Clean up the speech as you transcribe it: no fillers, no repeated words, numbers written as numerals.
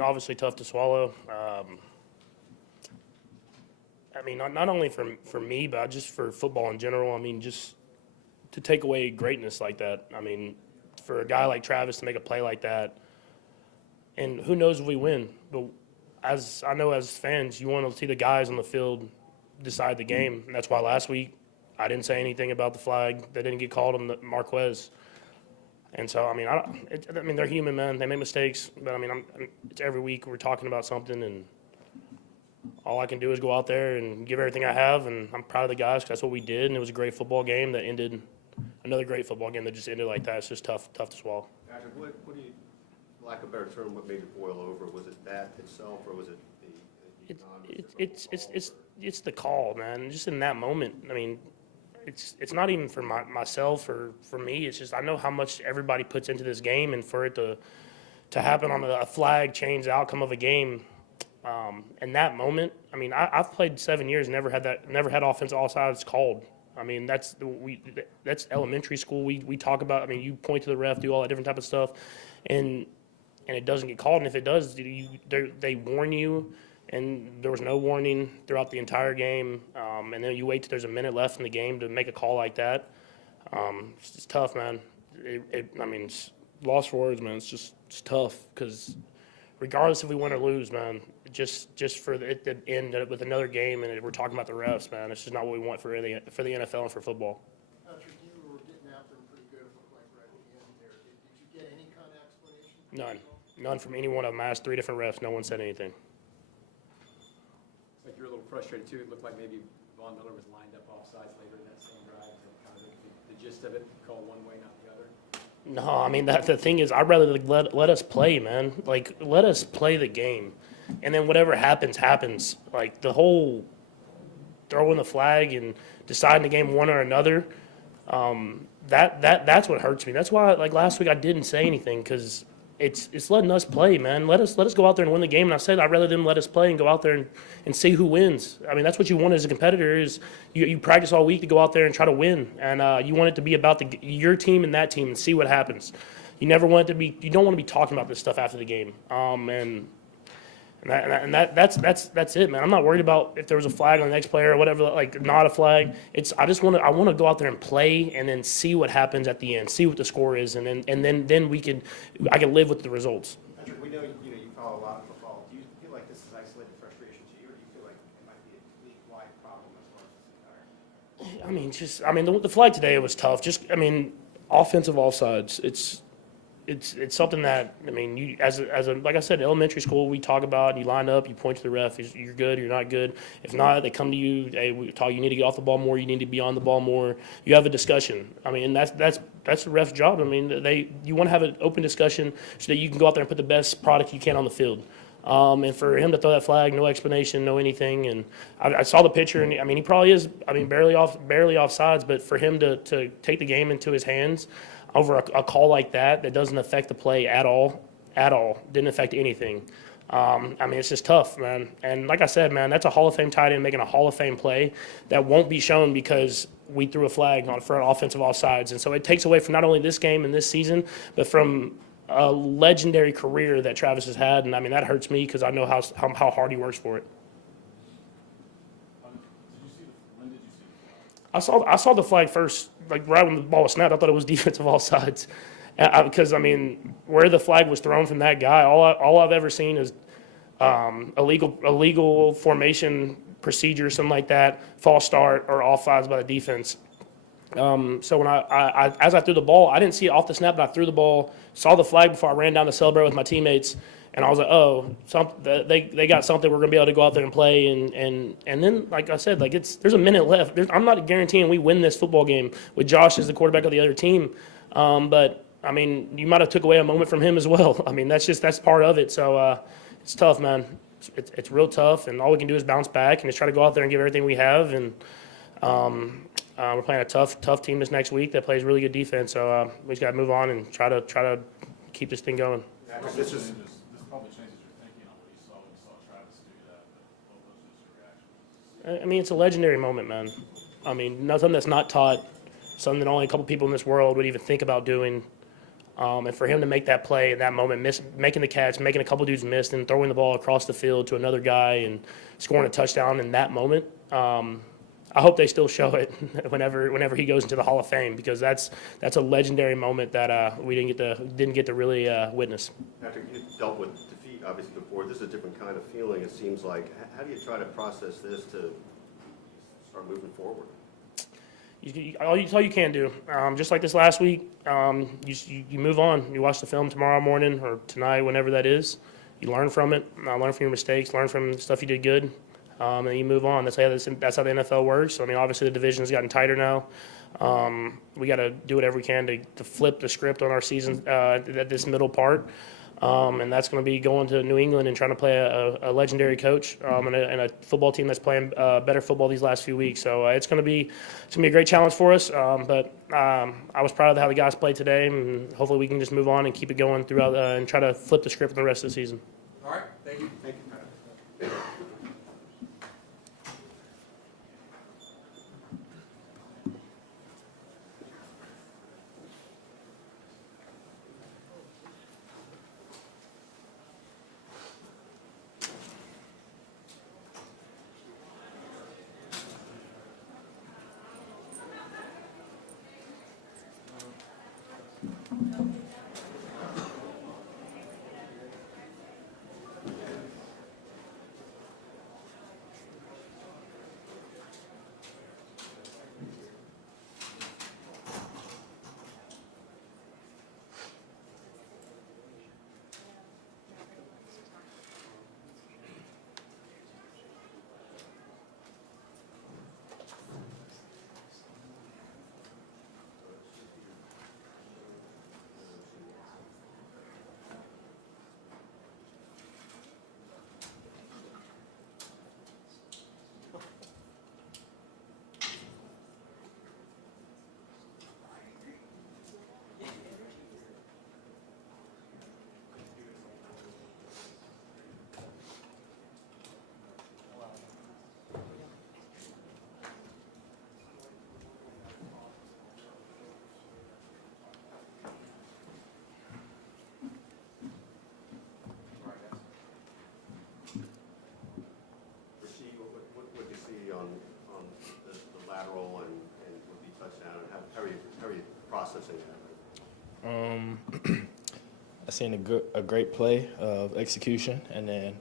Obviously tough to swallow. Not only for me, but just for football in general. Just to take away greatness like that. For a guy like Travis to make a play like that, and who knows if we win. But as I know, as fans, you want to see the guys on the field decide the game. And that's why last week I didn't say anything about the flag that didn't get called on the Marquez. And so, they're human, man. They make mistakes, but it's every week we're talking about something, and all I can do is go out there and give everything I have, and I'm proud of the guys because that's what we did, and it was a great football game that ended. Another great football game that just ended like that. It's just tough to swallow. Patrick, what do you, for lack of a better term, what made it boil over? Was it that itself, or was it It's the call, man. Just in that moment, it's not even for myself or for me. It's just I know how much everybody puts into this game, and for it to happen on a flag change the outcome of a game. In that moment, I've played 7 years, never had offensive offsides called. That's elementary school. We talk about. You point to the ref, do all that different type of stuff, and it doesn't get called. And if it does, they warn you. And there was no warning throughout the entire game. And then you wait till there's a minute left in the game to make a call like that. It's tough, man. It's lost for words, man. It's tough because regardless if we win or lose, man, just for it to end with another game and we're talking about the refs, man, it's just not what we want for the NFL and for football. Patrick, you were getting after him pretty good, it looked like, right at the end there. Did you get any kind of explanation? None from any one of them. I asked 3 different refs. No one said anything. Like you're a little frustrated too. It looked like maybe Von Miller was lined up offsides later in that same drive. Is that kind of the gist of it? Call one way, not the other. No, the thing is, I'd rather let us play, man. Like let us play the game, and then whatever happens, happens. Like the whole throwing the flag and deciding the game one or another. That's what hurts me. That's why, like last week, I didn't say anything because it's letting us play, man. Let us go out there and win the game. And I said I'd rather them let us play and go out there and see who wins. That's what you want as a competitor is you practice all week to go out there and try to win. And you want it to be about your team and that team and see what happens. You never want it to be. You don't want to be talking about this stuff after the game. That's it, man. I'm not worried about if there was a flag on the next player or whatever, like not a flag. I want to go out there and play and then see what happens at the end, see what the score is, and then I can live with the results. Patrick, we know you follow a lot of football. Do you feel like this is isolated frustration to you, or do you feel like it might be a league-wide problem as far as this entire? The flag today was tough. Offensive offsides. It's something that you as a like I said, elementary school we talk about. You line up, you point to the ref. You're good. You're not good. If not, they come to you. Hey, we talk. You need to get off the ball more. You need to be on the ball more. You have a discussion. And that's the ref's job. You want to have an open discussion so that you can go out there and put the best product you can on the field. And for him to throw that flag, no explanation, no anything. And I saw the picture, and he probably is. Barely offsides. But for him to take the game into his hands over a call like that doesn't affect the play at all, didn't affect anything. It's just tough, man. And like I said, man, that's a Hall of Fame tight end making a Hall of Fame play that won't be shown because we threw a flag for an offensive offsides. And so it takes away from not only this game and this season, but from a legendary career that Travis has had. And that hurts me because I know how hard he works for it. When did you see the flag? I saw the flag first, like right when the ball was snapped. I thought it was defensive offsides, because where the flag was thrown from that guy, all I've ever seen is illegal formation procedure, something like that, false start or offsides by the defense. So when as I threw the ball, I didn't see it off the snap, but I threw the ball, saw the flag before I ran down to celebrate with my teammates. And I was like, oh, they got something. We're going to be able to go out there and play. And then, like I said, there's a minute left. I'm not guaranteeing we win this football game with Josh as the quarterback of the other team. But you might have took away a moment from him as well. That's part of it. So it's tough, man. It's real tough. And all we can do is bounce back and just try to go out there and give everything we have. And we're playing a tough team this next week that plays really good defense. So we just got to move on and try to keep this thing going. This probably changes your thinking on what you saw when you saw Travis do that. But what was just your reaction? It's a legendary moment, man. Nothing that's not taught, something that only a couple people in this world would even think about doing. And for him to make that play in that moment, making the catch, making a couple dudes miss, and throwing the ball across the field to another guy and scoring a touchdown in that moment, I hope they still show it whenever he goes into the Hall of Fame, because that's a legendary moment that we didn't get to really witness. Patrick, you've dealt with defeat obviously before. This is a different kind of feeling, it seems like. How do you try to process this to start moving forward? All you can do, just like this last week, you move on. You watch the film tomorrow morning or tonight, whenever that is. You learn from it, learn from your mistakes, learn from the stuff you did good, and you move on. That's how the NFL works. I mean, obviously the division has gotten tighter now. We got to do whatever we can to flip the script on our season at this middle part. And that's going to be going to New England and trying to play a legendary coach and a football team that's playing better football these last few weeks. So it's going to be a great challenge for us. But I was proud of how the guys played today, and hopefully we can just move on and keep it going throughout and try to flip the script for the rest of the season. All right, thank you. Thank you, Patrick. Rasheed, what do you see on the lateral and with the touchdown? And how are you processing that? I seen a great play of execution, and then